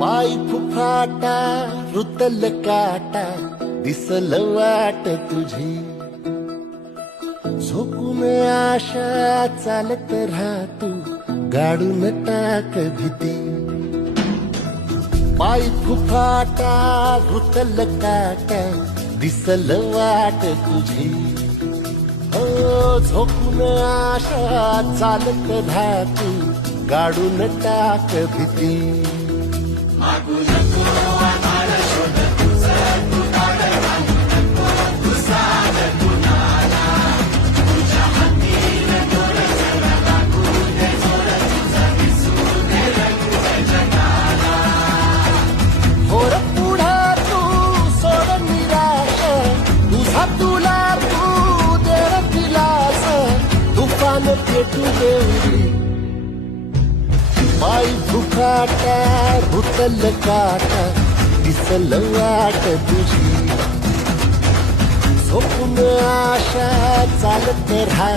पाय फुफाटा रुतल काटा दिसल वाट तुझी. झोपून आशा चालत राहतू गाडून टाक भीती. पाय फुफाटा रुतल काटा दिसल वाट तुझी. झोकून झोपून आशा चालत राहतू गाडून टाक भीती. होर पुढा तू सोड तुला तू देर दिलास. तुफान पेटू पाय फुकाटा भुतल काटा दिसल वाट तुझी. झोपून आशा चालत राहा